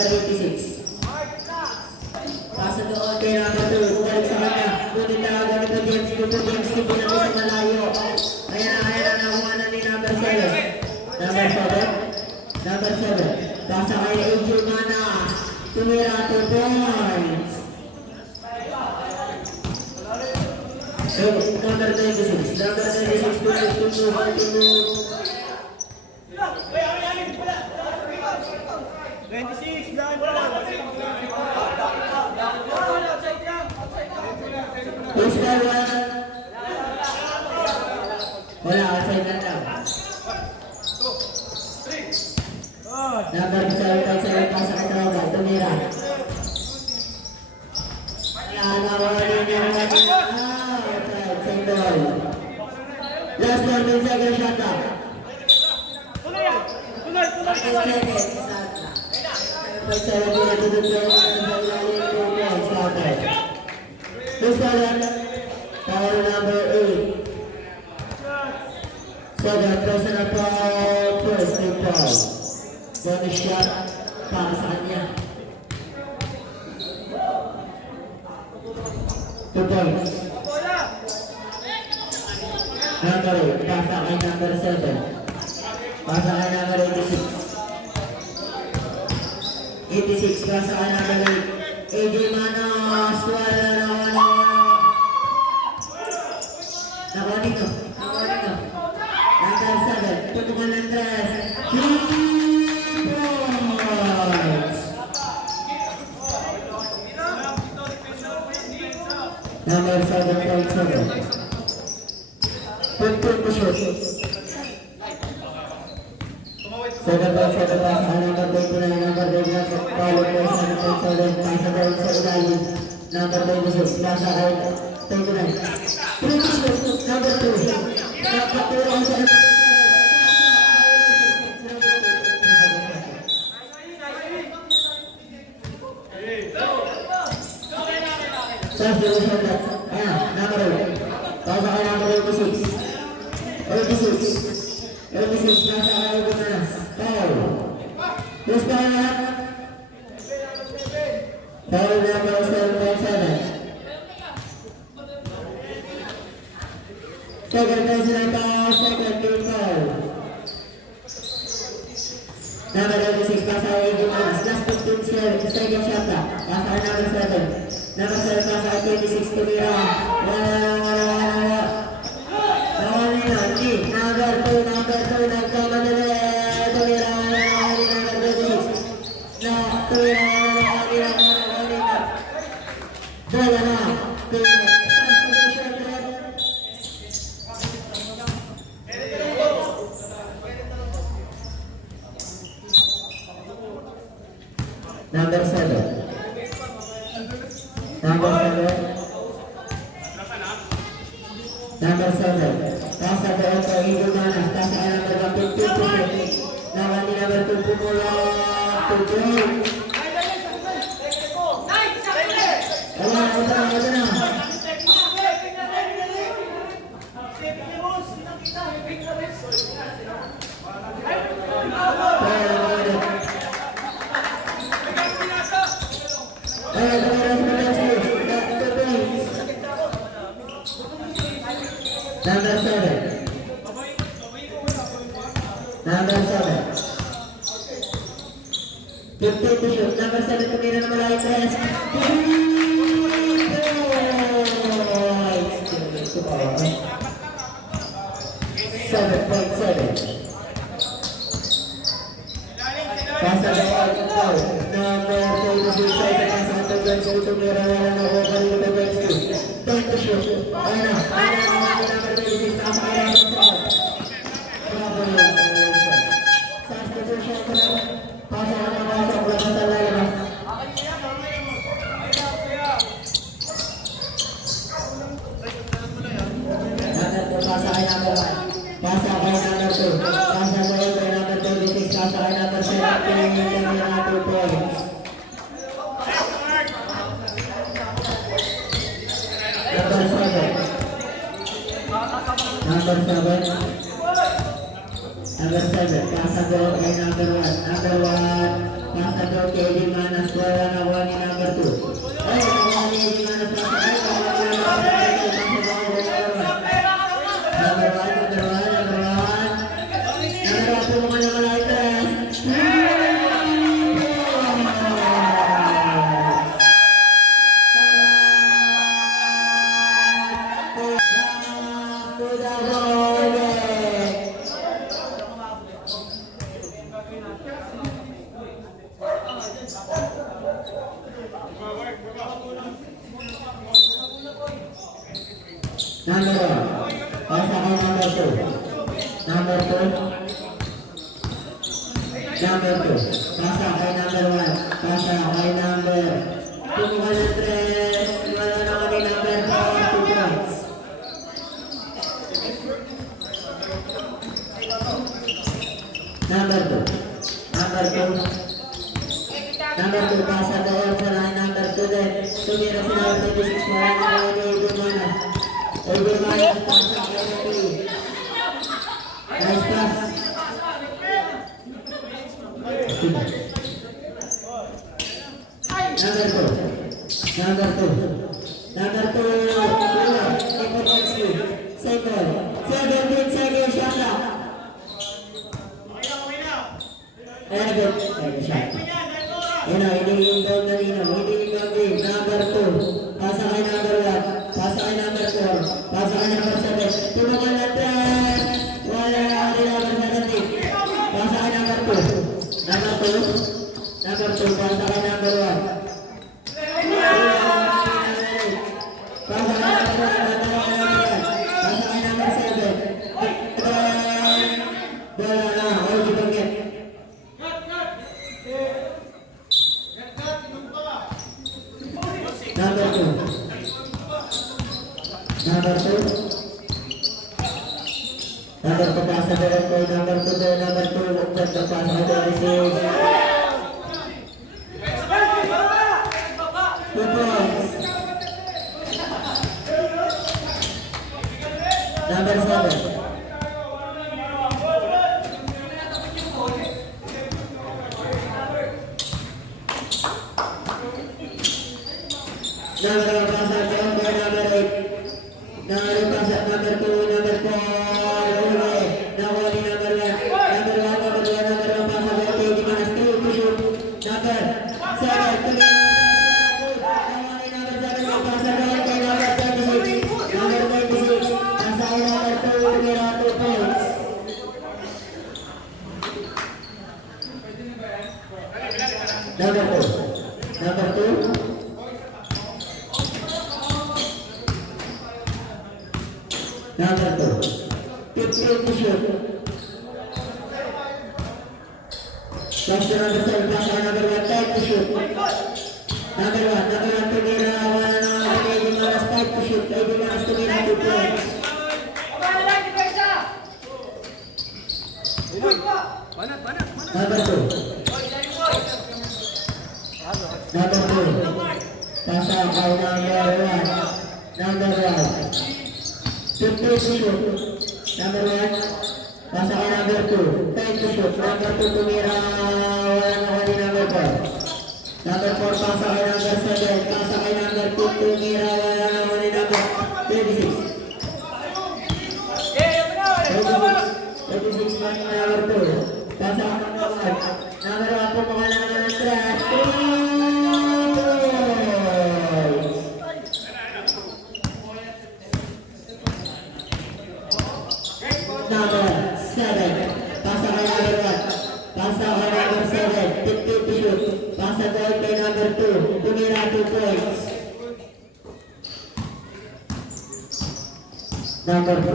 number 86. Pasa doon kay number 2. Bumalik sa kanya. Buti talaga ni James. Ito James. Hindi na sa malayo. Ayan na. Nakuha na ni number 7. Number 7. Number 7. Pasa kay Angel Mana. Tumira 2 points. Number 26. Number 26. Continue. 26 lang. Push forward. Wala, outside na lang. Number 7, pasa kay Droga. Tumira. Wala niya. Outside, single. Last 14 seconds shot clock. Tuloy. 10 seconds. This one, power number 8. Second, personal foul, first team foul. Bonus shot para sa kanya. 2 points. Number 8, pasa kay number 7. Pasa kay number 86. 86 pasa kay number 8. AJ Manos, wala. Nakuha dito. Number 7, tutukan ng dress. 3 points. Number 7.7. 15 to shoot. 7.7 pasa kay number 29. Number 29, follow po 7.7. Pasa doon sa ilalim. Number 26, pasa kay 29. 3 to shoot. Number 2. Nakatulong sa number 8. Pasa kay number 86. 86, pasa kay Ugunas. Foul. Who's foul na? Foul number 7.7. Second personal foul, second team foul. Number 86, pasa kay Ugunas. Last 15 second shot clock. Pasa kay number 7. Number 7, pasa kay 26, tumira. Wala. Number 2, nagkamadali. Tumira number 26. Tumira bola na. Number 7. Number 7. Pasa doon kay Angel Manas. Pasa kay number 15. Nawan ni number 2 pumula. 2 points. Ito na. Number 7. Number 7. 15 to shoot. Number 7 tumira na malayo press. 7.7. Pasa doon ito. Number 26 ay pasa ito dyan sa tumira na nakuha kanina na bench 2. 10 to shoot. Ayun na. Number 26. Pasa kay number 7. Substitution ko na. Pasa ka na sa labas sa lalabas. Pasa kay number 1. Pasa kay number 2. Pasa doon kay number 26. Pasa kay number 7. Pinagin na 2 points. Number 7. Number 7. Pasa doon kay number 1. Number 1. Pasador kay Limanas, wala na kuha ni number 2. Ay, nakuha ni Limanas, pasador, nakuha ni number 1. Number 1. Number 1 po mga nakalay tres. Number 1. Pasa kay number 2. Number 2. Number 2. Pasa kay number 1. Pasa kay number 2. Kumuha ng 3. Wala na kami number 4. 2 points. Number 2. Number 2. Number 2. Pasa doon sa line number 2 din. Tumira sila ng 26. Wala na kami Limanas. Limanas pasa kay number 2. Nice pass. Number 2. Number 2. Number 2. Second. 17 seconds shot clock. Ayan good. Second shot. Ayan na, hindi yung down na nino. Hindi yung down game. Number 2. Pasa kay number 1. Pasa kay number 4. Pasa kay number 7. Tulungan natin. Wala na kami number 17. Pasa kay number 2. Number 2. Number 2. Pasa kay number 1. Pasa kay number 1. Pasa kay number 7. Wala na. All the forget. Number 2. Number 2. Number 2 pasa doon kay number 2 doon. Number 2. Lugtad na pasa kay 26. 2 points. Number 7. Number 1 pasa doon kay number 8. Number 8 pasa number 2. Number 4. Uwi. Nakuha ni number 1. Number 1. Number 1. Number 1 pasa doon kay Limanas 2 to shoot. Number 7. Tumira. Nakuha ni number 7. Pasa doon kay number 26. Number 26. Pasa kay number 2. Tumira 2 points. Number 2. Number 2. Number 2. 15 to shoot. Pass to number 7. Pass kay number 1. 10 to shoot. Number 1. Number 1 tumira. Wala na kay Limanas 5 to shoot. Kay Limanas tumira 2 points. Number 2. Number 2. Pasa kay number 1. Number 1. 15 to shoot. Number 1. Pasa kay number 2. 10 to shoot. Number 2 tumira. Wala na kay number 4. Number 4 pasa kay number 7. Pasa kay number 2 tumira. Wala na kay number 26. 26 man number 2. Pasa kay number 1. Number 1 po mga naman ng 3. Number 7. Pasa kay number 1. Pasa kay number 7. 50 to shoot. Pasa doon kay number 2. Tumira 2 points. Number 2.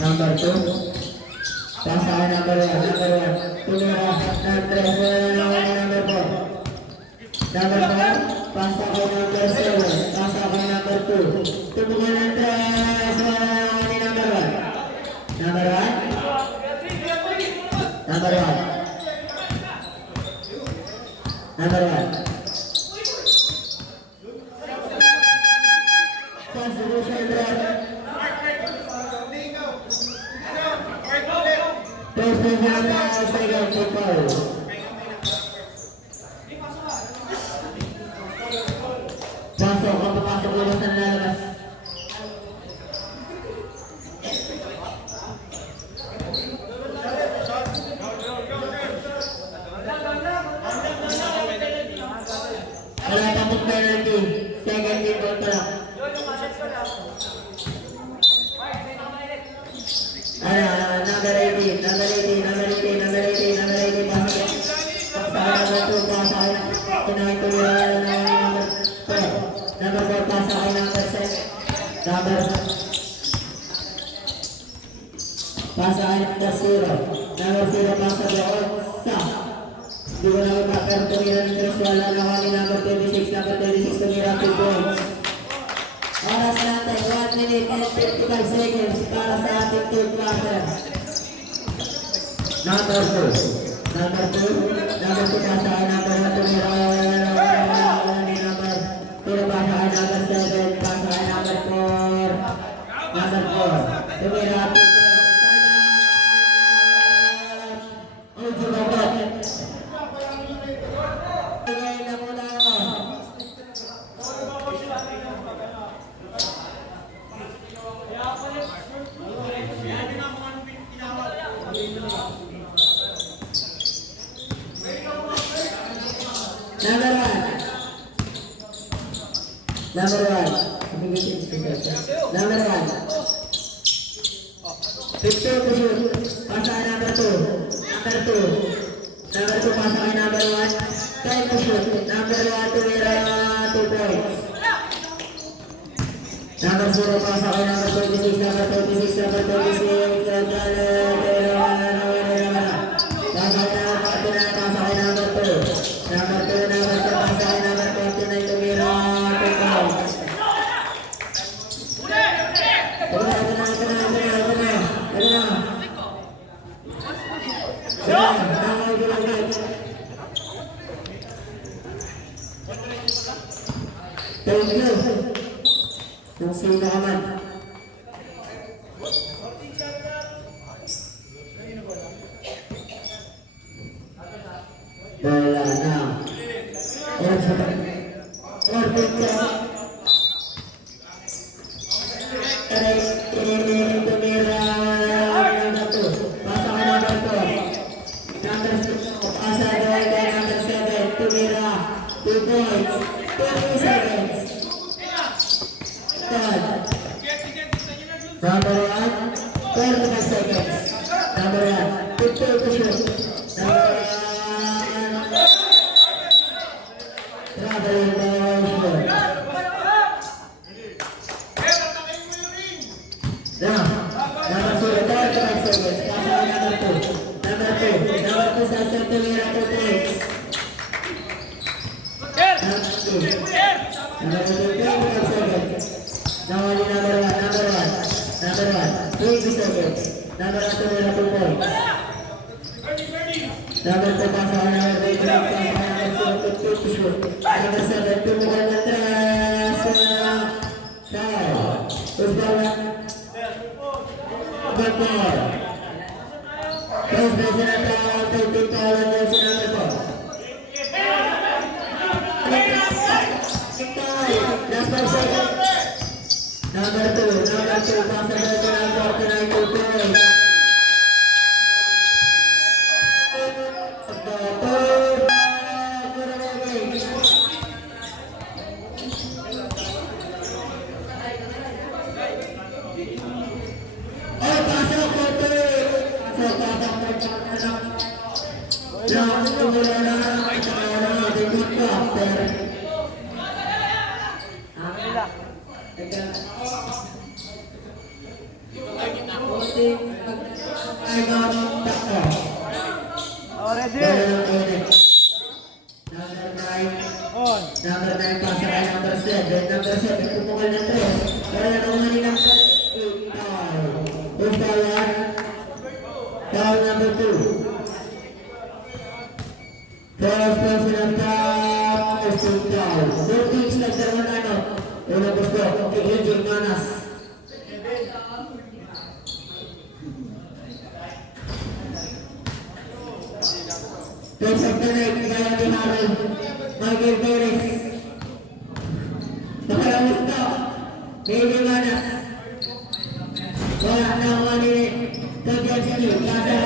Number 2. Pasa kay number 1. Number 1. Tumira ng 3. Wala na kay number 4. Number 4. Pasa kay number 7. Pasa kay number 2. Tumira ng 3. Wala na kay number 1. Number 1. Number 1. Number 1. Substitution break. First position, second to foul. lumabas na lalabas. Wala pa pong penalty. Second game ball pa lang. Number 18, number 18, number 18, number 18, number 18, pasok. Pasok ay number 2, pasok ay number 4. Number 4, pasok ay number 7. Pasok ay number 0. Number 0, pasok doon sa. Di ko na iba, pero tumira ng Cruz, wala na kami number 26, number 26, tumira 2 points. Oras natin, 1 minute and 55 seconds para sa ating third quarter. Number 2, number 2, number 2 pasa ay number 1, tumira ni number 0, pasa ay number 7, pasa ay number 4, number 4, tumira 2 points. Ultimo babat. Number 1. Number 1. 50 to shoot. Pasa ay number 2. Number 2. Number 2 pasa ay number 1. 10 to shoot. Number 1 tumira 2 points. Number 0 pasa ay number 26. Number 26. Number 26. Pasa ay number 2. Number 2. Number 2 pasa ay number 49. Tumira 2 points. Thank you. Kung sino ka man. Wala na. Number 1, 45 seconds. Number 1, 50 to shoot. Number 1, traveling ball. Now, number 0, 35 seconds. Pasa ay number 2. Number 2. Number 2 sa Santomira 2 points. Number 2. Number 2, 25 seconds. Now, only number 1. Number 1. Number 1, 20 seconds. Number 1, tumira 2 points. Number 2, pasa ay number 26, pasa ay number 0, 50 to shoot. Number 7, tumira ng 3, foul. Who's ball? Number 4. First base na foul, 13 foul on the number 4. Last 5 seconds. Number 2, pasa doon sa number 49, 2 points. Number 9 pasa kay number 7. Number 7 pumukal na 3. Kaya naman ni number 8 foul. Who's foul yan? Foul number 2. First person of foul is 2 foul. 2 like the one ano. Una gusto. Okay, Angel Manas. Coach of the night, Gaya Bihari. Michael Perez. Nakalawas na. Baby Manas. Wala na ako kanina. Tobianski. Nasa